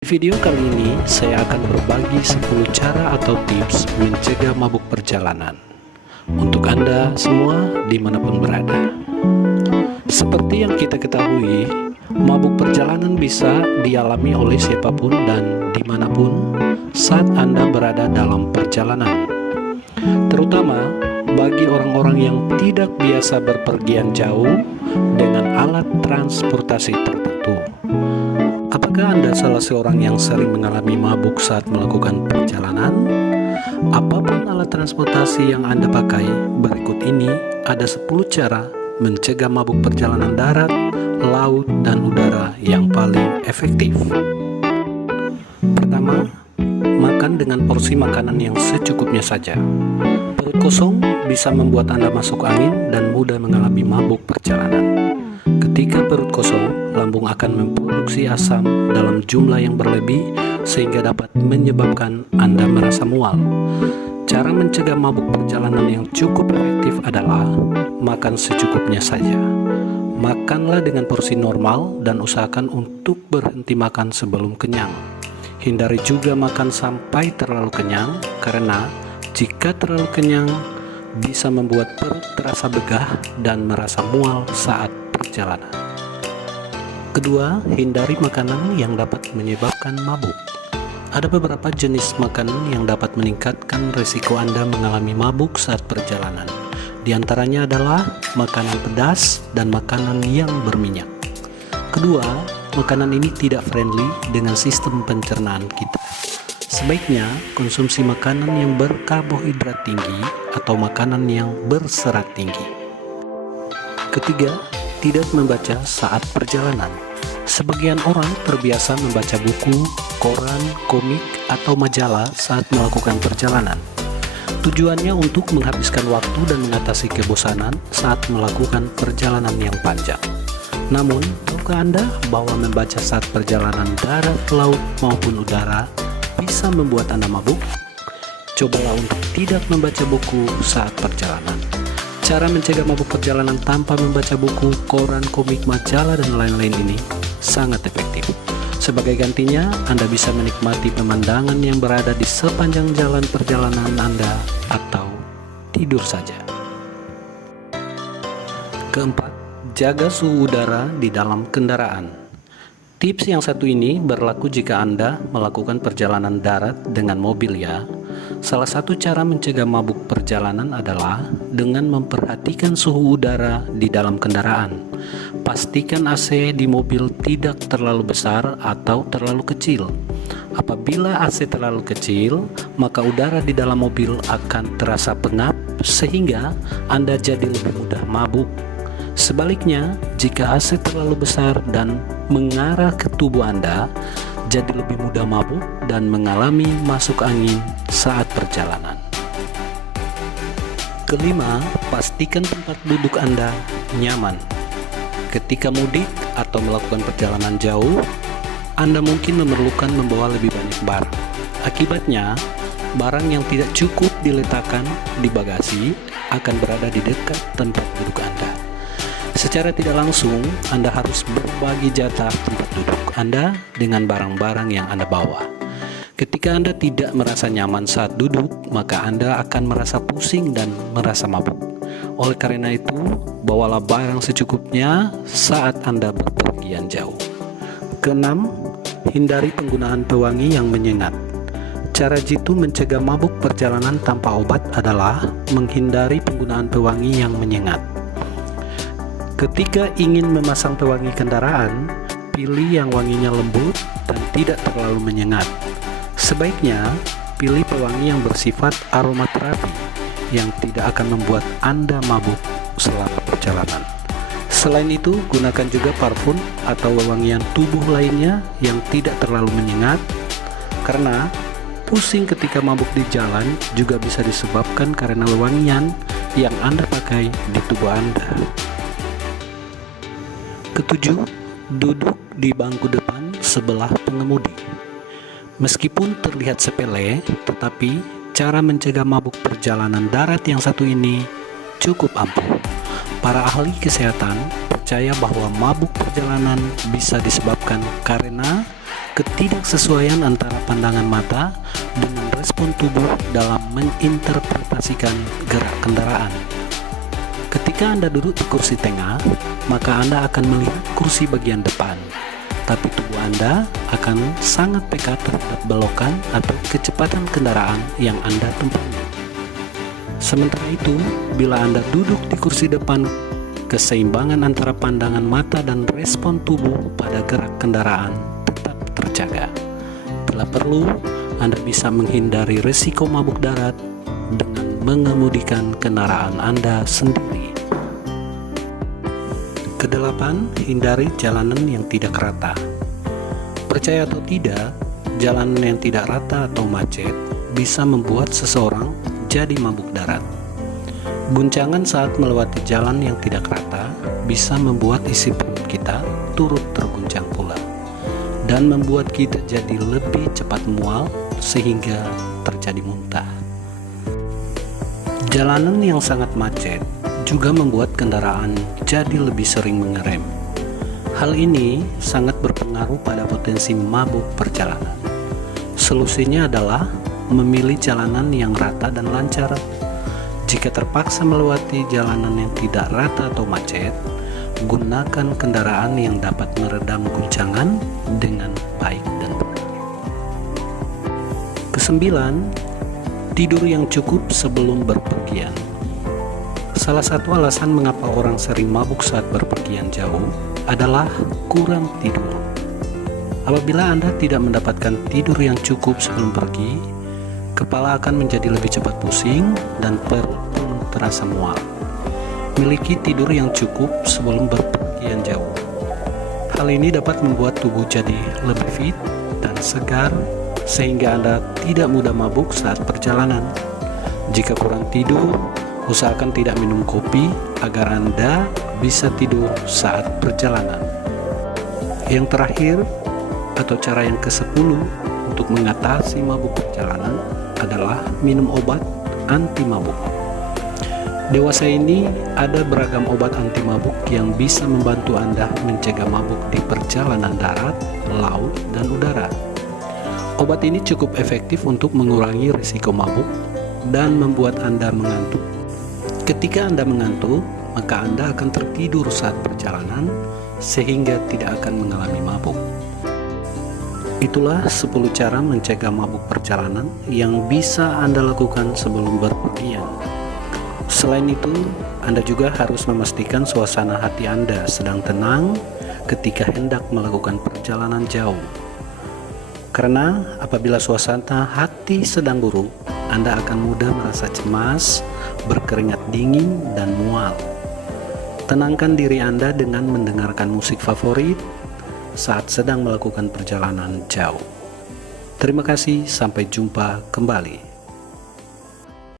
Di video kali ini, saya akan berbagi 10 cara atau tips mencegah mabuk perjalanan untuk Anda semua dimanapun berada. Seperti yang kita ketahui, mabuk perjalanan bisa dialami oleh siapapun dan dimanapun saat Anda berada dalam perjalanan. Terutama bagi orang-orang yang tidak biasa berpergian jauh dengan alat transportasi tertentu. Apakah Anda salah seorang yang sering mengalami mabuk saat melakukan perjalanan? Apapun alat transportasi yang Anda pakai, berikut ini ada 10 cara mencegah mabuk perjalanan darat, laut, dan udara yang paling efektif. Pertama, makan dengan porsi makanan yang secukupnya saja. Perut kosong bisa membuat Anda masuk angin dan mudah mengalami mabuk perjalanan. Ketika perut kosong, lambung akan memproduksi asam dalam jumlah yang berlebih sehingga dapat menyebabkan Anda merasa mual. Cara mencegah mabuk perjalanan yang cukup efektif adalah makan secukupnya saja. Makanlah dengan porsi normal dan usahakan untuk berhenti makan sebelum kenyang. Hindari juga makan sampai terlalu kenyang karena jika terlalu kenyang bisa membuat perut terasa begah dan merasa mual saat perjalanan. Kedua, hindari makanan yang dapat menyebabkan mabuk. Ada beberapa jenis makanan yang dapat meningkatkan risiko Anda mengalami mabuk saat perjalanan. Di antaranya adalah makanan pedas dan makanan yang berminyak. Kedua, makanan ini tidak friendly dengan sistem pencernaan kita. Sebaiknya konsumsi makanan yang berkarbohidrat tinggi atau makanan yang berserat tinggi. Ketiga, tidak membaca saat perjalanan. Sebagian orang terbiasa membaca buku, koran, komik, atau majalah saat melakukan perjalanan. Tujuannya untuk menghabiskan waktu dan mengatasi kebosanan saat melakukan perjalanan yang panjang. Namun, tahukah Anda bahwa membaca saat perjalanan darat, laut, maupun udara bisa membuat Anda mabuk? Cobalah untuk tidak membaca buku saat perjalanan. Cara mencegah mabuk perjalanan tanpa membaca buku, koran, komik, majalah, dan lain-lain ini sangat efektif. Sebagai gantinya, Anda bisa menikmati pemandangan yang berada di sepanjang jalan perjalanan Anda atau tidur saja. Keempat, jaga suhu udara di dalam kendaraan. Tips yang satu ini berlaku jika Anda melakukan perjalanan darat dengan mobil ya. Salah satu cara mencegah mabuk perjalanan adalah dengan memperhatikan suhu udara di dalam kendaraan. Pastikan AC di mobil tidak terlalu besar atau terlalu kecil. Apabila AC terlalu kecil, maka udara di dalam mobil akan terasa pengap sehingga Anda jadi lebih mudah mabuk. Sebaliknya, jika AC terlalu besar dan mengarah ke tubuh Anda, jadi lebih mudah mabuk dan mengalami masuk angin saat perjalanan. Kelima, pastikan tempat duduk Anda nyaman. Ketika mudik atau melakukan perjalanan jauh, Anda mungkin memerlukan membawa lebih banyak barang. Akibatnya, barang yang tidak cukup diletakkan di bagasi akan berada di dekat tempat duduk Anda. Secara tidak langsung, Anda harus berbagi jatah tempat duduk Anda dengan barang-barang yang Anda bawa. Ketika Anda tidak merasa nyaman saat duduk, maka Anda akan merasa pusing dan merasa mabuk. Oleh karena itu, bawalah barang secukupnya saat Anda berpergian jauh. Keenam, hindari penggunaan pewangi yang menyengat. Cara jitu mencegah mabuk perjalanan tanpa obat adalah menghindari penggunaan pewangi yang menyengat. Ketika ingin memasang pewangi kendaraan, pilih yang wanginya lembut dan tidak terlalu menyengat. Sebaiknya, pilih pewangi yang bersifat aromaterapi yang tidak akan membuat Anda mabuk selama perjalanan. Selain itu, gunakan juga parfum atau wewangian tubuh lainnya yang tidak terlalu menyengat, karena pusing ketika mabuk di jalan juga bisa disebabkan karena wewangian yang Anda pakai di tubuh Anda. Ketujuh, duduk di bangku depan sebelah pengemudi. Meskipun terlihat sepele, tetapi cara mencegah mabuk perjalanan darat yang satu ini cukup ampuh. Para ahli kesehatan percaya bahwa mabuk perjalanan bisa disebabkan karena ketidaksesuaian antara pandangan mata dengan respon tubuh dalam menginterpretasikan gerak kendaraan. Ketika Anda duduk di kursi tengah, maka Anda akan melihat kursi bagian depan, tapi tubuh Anda akan sangat peka terhadap belokan atau kecepatan kendaraan yang Anda tumpangi. Sementara itu, bila Anda duduk di kursi depan, keseimbangan antara pandangan mata dan respon tubuh pada gerak kendaraan tetap terjaga. Bila perlu, Anda bisa menghindari risiko mabuk darat dengan mengemudikan kendaraan Anda sendiri. Kedelapan, hindari jalanan yang tidak rata. Percaya atau tidak, jalanan yang tidak rata atau macet bisa membuat seseorang jadi mabuk darat. Guncangan saat melewati jalan yang tidak rata bisa membuat isi perut kita turut terguncang pula, dan membuat kita jadi lebih cepat mual sehingga terjadi muntah. Jalanan yang sangat macet juga membuat kendaraan jadi lebih sering mengerem. Hal ini sangat berpengaruh pada potensi mabuk perjalanan. Solusinya adalah memilih jalanan yang rata dan lancar. Jika terpaksa melewati jalanan yang tidak rata atau macet, gunakan kendaraan yang dapat meredam guncangan dengan baik dan benar. Kesembilan, tidur yang cukup sebelum berpergian. Salah satu alasan mengapa orang sering mabuk saat berpergian jauh adalah kurang tidur. Apabila Anda tidak mendapatkan tidur yang cukup sebelum pergi, kepala akan menjadi lebih cepat pusing dan perut pun terasa mual. Miliki tidur yang cukup sebelum berpergian jauh. Hal ini dapat membuat tubuh jadi lebih fit dan segar, sehingga Anda tidak mudah mabuk saat perjalanan. Jika kurang tidur, usahakan tidak minum kopi agar Anda bisa tidur saat perjalanan. Yang terakhir, atau cara yang ke-10 untuk mengatasi mabuk perjalanan adalah minum obat anti mabuk. Dewasa ini ada beragam obat anti mabuk yang bisa membantu Anda mencegah mabuk di perjalanan darat, laut, dan udara. Obat ini cukup efektif untuk mengurangi risiko mabuk dan membuat Anda mengantuk. Ketika Anda mengantuk, maka Anda akan tertidur saat perjalanan sehingga tidak akan mengalami mabuk. Itulah 10 cara mencegah mabuk perjalanan yang bisa Anda lakukan sebelum berpergian. Selain itu, Anda juga harus memastikan suasana hati Anda sedang tenang ketika hendak melakukan perjalanan jauh. Karena apabila suasana hati sedang buruk, Anda akan mudah merasa cemas, berkeringat dingin, dan mual. Tenangkan diri Anda dengan mendengarkan musik favorit saat sedang melakukan perjalanan jauh. Terima kasih, sampai jumpa kembali.